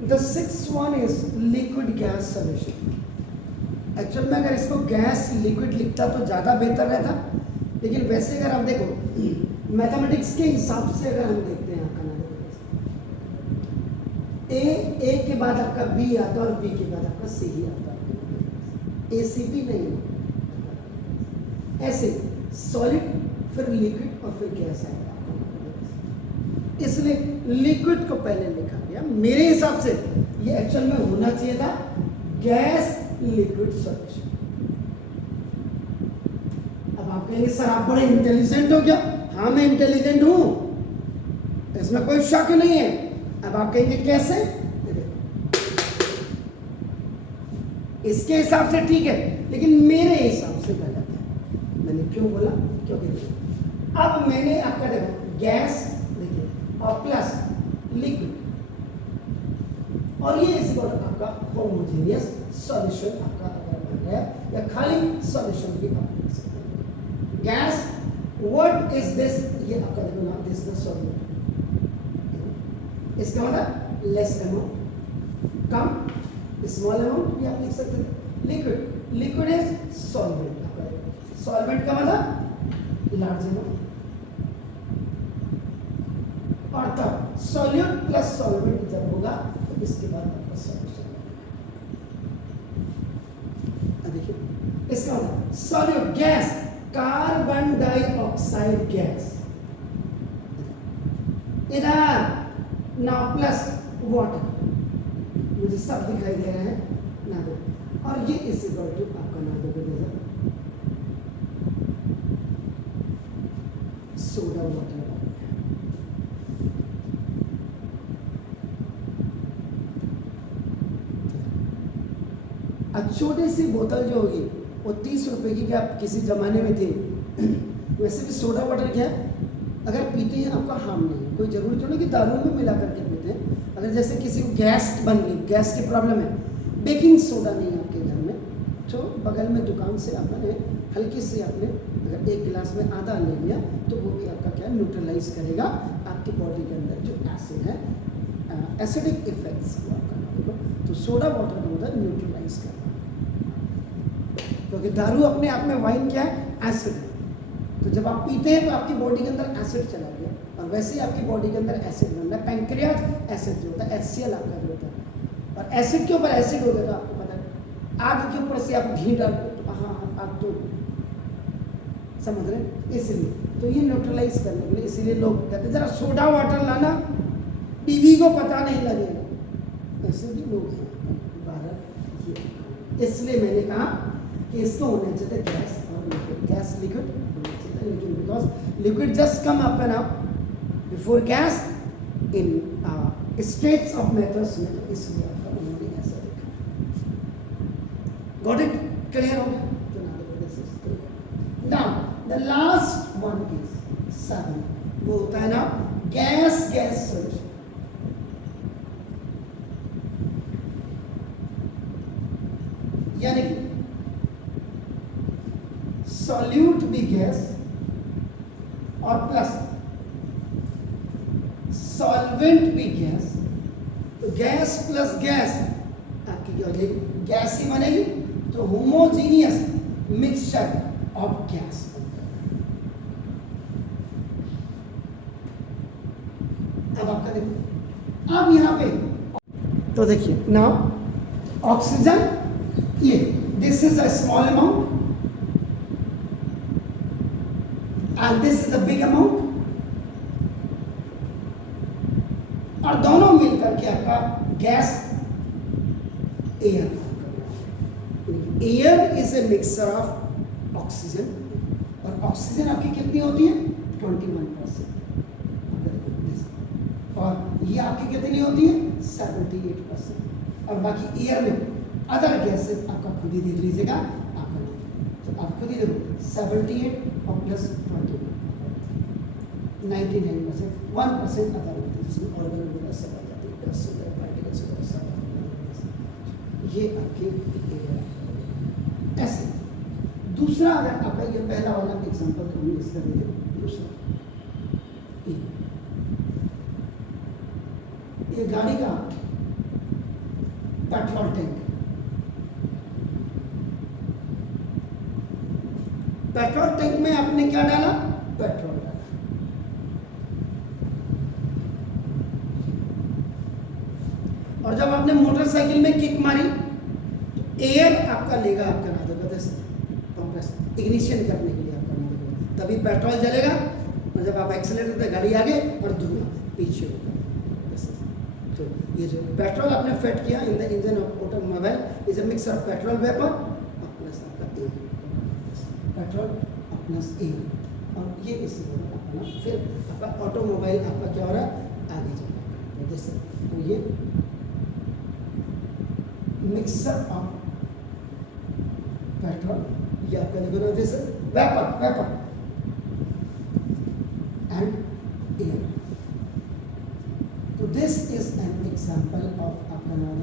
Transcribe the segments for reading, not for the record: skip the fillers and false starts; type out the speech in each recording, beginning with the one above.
The sixth one is liquid gas solution. Actual में अगर इसको गैस लिक्विड लिखता तो ज़्यादा बेहतर रहता, लेकिन वैसे अगर आप देखो मैथमेटिक्स के हिसाब से अगर हम देखते हैं आपका नाम ए के बाद आपका बी आता है और बी के बाद आपका सी ही आता है, ACP नहीं। ऐसे सॉलिड फिर लिक्विड और फिर गैस आएगा, इसलिए लिक्विड को पहले लिखा गया। मेरे हिसाब से ये एक्चुअल में होना चाहिए था गैस लिक्विड सॉल्यूशन। अब आप कहेंगे सर आप बड़े इंटेलिजेंट हो क्या? हाँ मैं इंटेलिजेंट हूं, इसमें कोई शक नहीं है। अब आप कहेंगे कैसे? इसके हिसाब से ठीक है, लेकिन मेरे हिसाब से गलत है। मैंने क्यों बोला? क्योंकि अब मैंने आपका देखो गैस देखिए और प्लस लिक्विड और ये इस आपका होमोजेनियस सॉल्यूशन आपका अगर बन गया या खाली सॉल्यूशन भी आप लिख सकते हैं। Gas what is this? ये आपका देखो ना, दिस द सॉल्यूट। इसका मतलब लेस अमाउंट, कम स्मॉल अमाउंट भी आप लिख सकते हैं। Liquid, liquid is solvent. Solvent का मतलब लार्ज अमाउंट, और तब सॉल्यूट प्लस सॉल्वेंट जब होगा तो इसके बाद आपका सॉल्यूशन। देखिए इसका मतलब solute gas, carbon dioxide gas, इधर नाउ प्लस वाटर, मुझे सब दिखाई दे रहे हैं ना दो, और ये इस इक्वल टू आपका ना दो सोडा वाटर। अब छोटी सी बोतल जो होगी वो 30 रुपए की, क्या किसी जमाने में थी। वैसे भी सोडा वाटर क्या है, अगर पीते हैं आपका हार्म नहीं, कोई जरूरी थोड़ी कि दारू में मिला करके पीते हैं। अगर जैसे किसी को गैस बन गई, गैस की प्रॉब्लम है, बेकिंग सोडा नहीं है आपके घर में, तो बगल में दुकान से आपने हल्की से आपने अगर एक गिलास में आधा ले लिया तो वो भी आपका क्या न्यूट्रलाइज करेगा आपकी बॉडी के अंदर जो एसिड है, एसिडिक इफेक्ट्स को आपका ना। तो सोडा वाटर का मतलब न्यूट्रलाइज करना, क्योंकि दारू अपने आप में वाइन क्या है, एसिड है। तो जब आप पीते हैं तो आपकी बॉडी के अंदर एसिड चला गया, और वैसे ही आपकी बॉडी के अंदर एसिड बन रहा है। पैंक्रियाज एसिड जो होता है, HCl आपका जो होता है, और एसिड के ऊपर एसिड हो गया तो आपको पता है आग के ऊपर से आप घी डाल तो हाँ आग तो समझ रहे हैं। इसलिए तो ये न्यूट्रलाइज करने के लिए, इसीलिए लोग कहते हैं जरा सोडा वाटर लाना, बीवी को पता नहीं लगेगा। ऐसे भी लोग हैं बाहर, इसलिए मैंने कहा कि इसको होना चाहिए गैस और लिक्विड। गैस लिक्विड होना चाहिए, लेकिन because liquid just come up and up before gas in states of methods में, तो इसलिए आपका उन्होंने ऐसा लिखा। Got it? क्लियर हो गया? Now the last one is 7, वो होता है ना गैस सॉल्यूशन। यानी कि सॉल्यूट भी गैस और प्लस सॉल्वेंट भी गैस, तो गैस प्लस गैस आपकी क्या हो जाएगी? गैस ही बनेगी। तो होमोजीनियस मिक्सचर ऑफ गैस। अब आपका देखो, अब यहां पे तो देखिए नाउ ऑक्सीजन, ये this is a small amount and this is a big amount, और दोनों मिलकर के आपका gas air. Air is a mixture of oxygen, और ऑक्सीजन आपकी कितनी होती है? 21%, और ये आपकी कितनी होती है? 78%, और बाकी एयर में अदर गैसेस आपका खुद ही देख लीजिएगा आपका। तो आप खुद ही देखो 78 और प्लस 99%, 1% अदर होती है जिसमें ऑर्गन वगैरह सब आ जाती है, डस्ट वगैरह पार्टिकल्स वगैरह सब आते हैं। ये आपके ऐसे। दूसरा अगर आपका ये पहला वाला एग्जांपल तो हम इसका देंगे। दूसरा ये गाड़ी का पेट्रोल टैंक, पेट्रोल टैंक में आपने क्या डाला, पेट्रोल डाला। और जब आपने मोटरसाइकिल में किक मारी तो एयर आपका लेगा आपका ना कंप्रेस इग्निशन करने के लिए आपका ना, तभी पेट्रोल जलेगा। और जब आप एक्सीलरेटर पे गाड़ी आगे और धुआं पीछे होगा। तो ये जो पेट्रोल आपने फेड किया in the engine of automobile is a mixture of petrol vapour और प्लस आपका एयर, पेट्रोल और प्लस एयर। और ये इसी अपना फिर आपका ऑटोमोबाइल आपका क्या हो रहा है, आगे जा रहा है। जैसे तो ये मिक्सचर ऑफ पेट्रोल, ये आपका देखो दिस वेपर एंड एयर। तो this is an example of आपका नाम,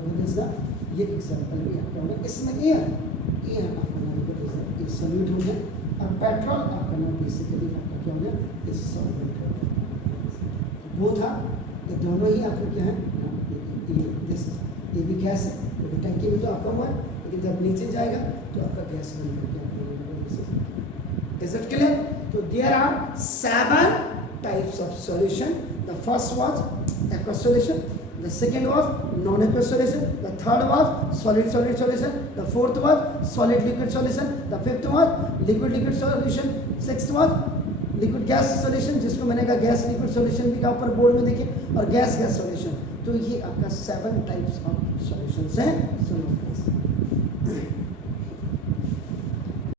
ये एग्जांपल भी आपका होगा। इसमें एयर आपका नाम इज सॉल्यूट हो गया और पेट्रोल आपका नाम बेसिकली आपका क्या हो गया, इज सॉल्वेंट हो गया। वो था ये दोनों ही आपको क्या है, ये भी गैस है क्योंकि टंकी में तो आपका हुआ है, लेकिन जब नीचे जाएगा तो आपका गैस बन करके आपका इज इट क्लियर। तो there are 7 types of solution. The first was aqueous solution, the second was non-aqueous solution, the third was solid solution, the fourth was solid liquid solution, the fifth was liquid solution, sixth was liquid gas solution, जिसको मैंने कहा gas liquid solution भी का ऊपर board में देखिए, और gas solution. तो ये आपका 7 टाइप्स ऑफ सॉल्यूशंस हैं।